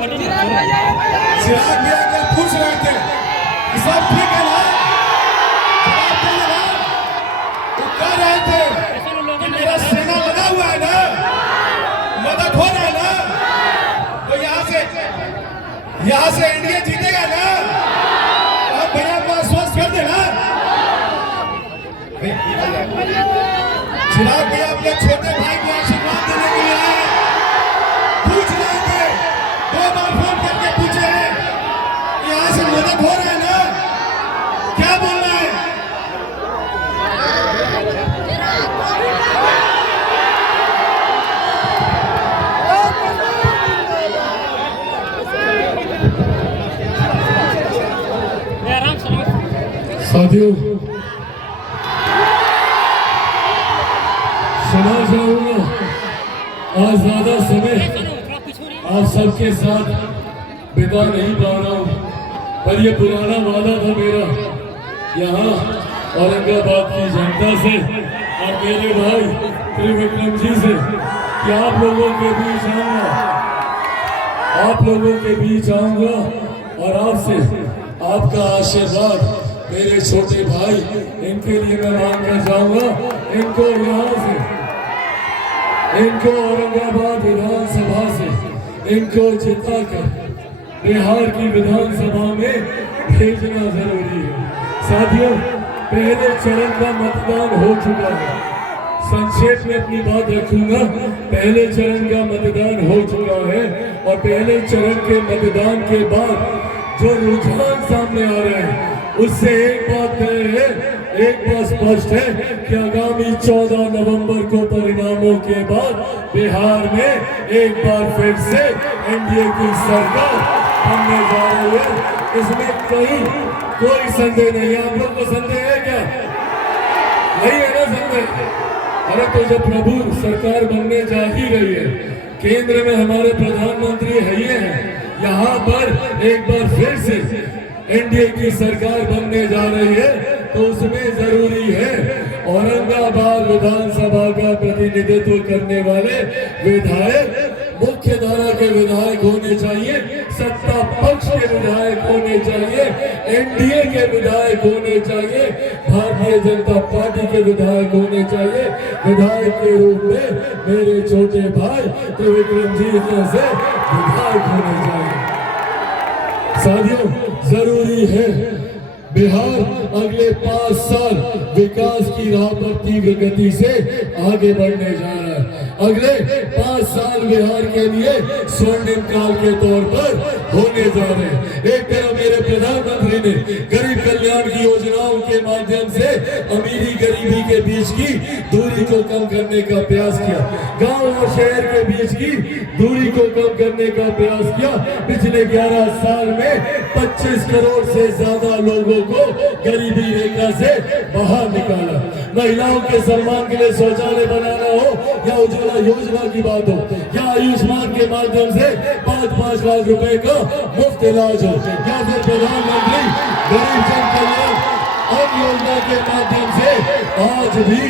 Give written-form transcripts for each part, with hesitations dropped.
चिराग भैया क्या पूछ रहे थे कि सब ठीक है ना? जवाब देंगे ना? वो कह रहे थे कि मेरा सेना लगा हुआ है ना, मदद हो रहा है ना, तो यहाँ से एनडीए जीतेगा ना? आप भैया को आश्वस्त कर देना। चिराग भैया अपने छोटे भाई को आशीर्वाद देने के लिए आए। पूछ रहे थे, 2 बार फोन करके पूछे हैं, यहाँ से मदद हो रहा है ना? क्या बोलना है? साथियों, क्षमा चाहूंगा, आज ज्यादा समय आप सबके साथ बिता नहीं पा रहा हूं, पर यह पुराना वादा था मेरा यहाँ औरंगाबाद की जनता से और मेरे भाई त्रिविक्रम जी से कि आप लोगों के बीच आऊंगा और आपसे आपका आशीर्वाद मेरे छोटे भाई, इनके लिए मैं मांग कर जाऊंगा। इनको यहाँ से, इनको औरंगाबाद विधानसभा से इनको जिता कर बिहार की विधानसभा में भेजना जरूरी है। साथियों, पहले चरण का मतदान हो चुका है। संक्षेप में अपनी बात रखूंगा। पहले चरण का मतदान हो चुका है और पहले चरण के मतदान के बाद जो रुझान सामने आ रहे हैं उससे एक बात तय है, एक बात स्पष्ट है कि आगामी 14 नवंबर को परिणामों के बाद बिहार में एक बार फिर से एनडीए की सरकार बनने जा रही है। इसमें कोई संदेह नहीं है। आप लोग को संदेह है क्या? नहीं है ना संदेह? अरे तो जब प्रभु सरकार बनने जा ही रही है, केंद्र में हमारे प्रधानमंत्री है ही हैं, यहाँ पर एक बार फिर से एनडीए की सरकार बनने जा रही है, तो उसमें जरूरी है औरंगाबाद विधानसभा का प्रतिनिधित्व करने वाले विधायक मुख्य धारा के विधायक होने चाहिए, सत्ता पक्ष के विधायक होने चाहिए, एनडीए के विधायक होने चाहिए, भारतीय जनता पार्टी के विधायक होने चाहिए। विधायक के रूप में मेरे छोटे भाई त्रिविक्रम जी से विधायक होने चाहिए। साथियों, जरूरी है बिहार अगले 5 साल विकास की राह पर तीव्र गति से आगे बढ़ने जा रहा है। अगले 5 साल बिहार के लिए स्वर्णिम काल के तौर पर होने जा रहे हैं। एक तरफ मेरे प्रधानमंत्री ने गरीब कल्याण की योजनाओं के माध्यम से अमीरी गरीबी के बीच की दूरी को कम करने का प्रयास किया, गांव और शहर के बीच की दूरी को कम करने का प्रयास किया। पिछले 11 साल में 25 करोड़ से ज्यादा लोगों को गरीबी रेखा से बाहर निकाला। महिलाओं के सम्मान के लिए शौचालय बनाना हो या उज्ज्वला योजना की बात हो या आयुष्मान के माध्यम से 5-5 लाख रुपए का मुफ्त इलाज हो या फिर प्रधानमंत्री गरीब जन कल्याण अन्न योजना के माध्यम से आज भी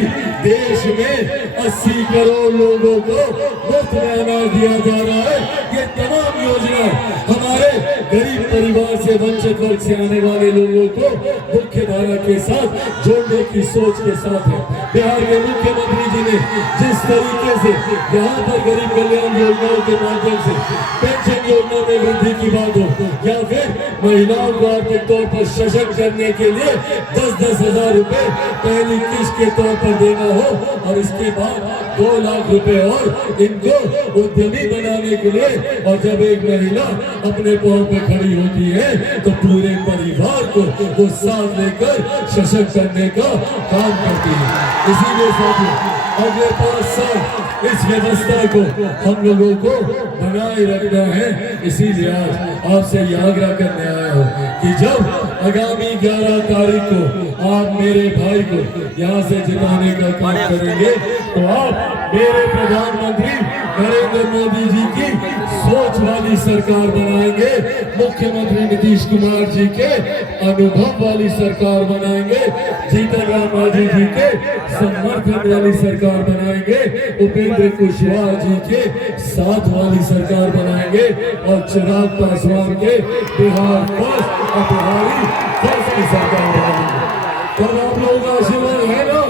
देश में 80 करोड़ लोगों को मुफ्त में अनाज दिया जा रहा है। ये तमाम योजना हमारे गरीब परिवार से वंचित वर्ग से आने वाले लोगों को मुख्य धारा के साथ जोड़ने की सोच के साथ है। बिहार के मुख्यमंत्री जी ने जिस तरीके से यहाँ पर गरीब कल्याण योजनाओं के माध्यम से पेंशन योजना में वृद्धि की बात हो या फिर महिलाओं को आर्थिक तौर पर सशक्त करने के लिए 10-10 हजार रुपए पहली किस्त के तौर पर देना हो और इसके बाद 2 लाख रुपए और इनको उद्यमी बनाने के लिए, और जब एक महिला अपने पांव पे खड़ी होती है तो पूरे परिवार को वो साथ लेकर सशक्त करने का काम करती है। इसीलिए साथियों, अगले 5 साल इस व्यवस्था को हम लोगों को बनाए रखना है। इसीलिए आज आपसे यह आग्रह करने आया हूँ कि जब आगामी 11 तारीख को आप मेरे भाई को यहाँ से जिताने का काम करेंगे तो आप मेरे प्रधानमंत्री नरेंद्र मोदी जी की सोच वाली सरकार बनाएंगे, मुख्यमंत्री नीतीश कुमार जी के अनुभव वाली सरकार बनाएंगे, जीतन राम मांझी जी के समर्थन वाली सरकार बनाएंगे। उपेंद्र कुशवाहा जी के साथ वाली सरकार बनाएंगे और चिराग पासवान के बिहार फर्स्ट और बिहारी फर्स्ट की सरकार बनाएंगे। तो आप लोगों का आशीर्वाद है ना?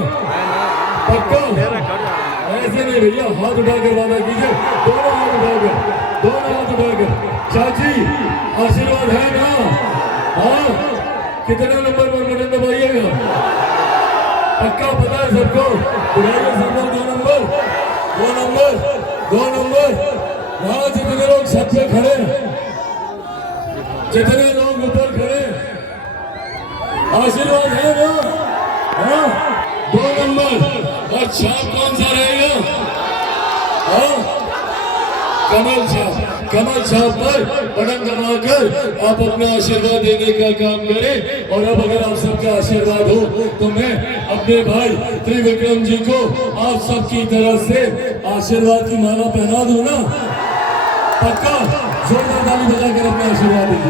पक्का? ऐसे नहीं भैया, हाथ उठाकर वादा कीजिए, दोनों हाथ उठाकर, दोनों हाथ उठाकर। चाची आशीर्वाद है ना? हाँ, कितने नंबर पर बटन दबाइएगा? पक्का पता है सबको? उठाइए सब लोग 2 नंबर, 2 नंबर, 2 नंबर। वहां जितने लोग छत पे खड़े, जितने लोग ऊपर खड़े, आशीर्वाद है ना? हाँ, 2 नंबर। और छाप कौन सा रहेगा? हाँ, कमल छाप। कमल छाप पर बटन दबाकर आप अपना आशीर्वाद देने का काम करें। और अब अगर आप सबका आशीर्वाद हो तो मैं अपने भाई त्रिविक्रम जी को आप सबकी तरफ से आशीर्वाद की माला पहना दूं ना? पक्का? जोरदार ताली बजाकर अपना आशीर्वाद दीजिए।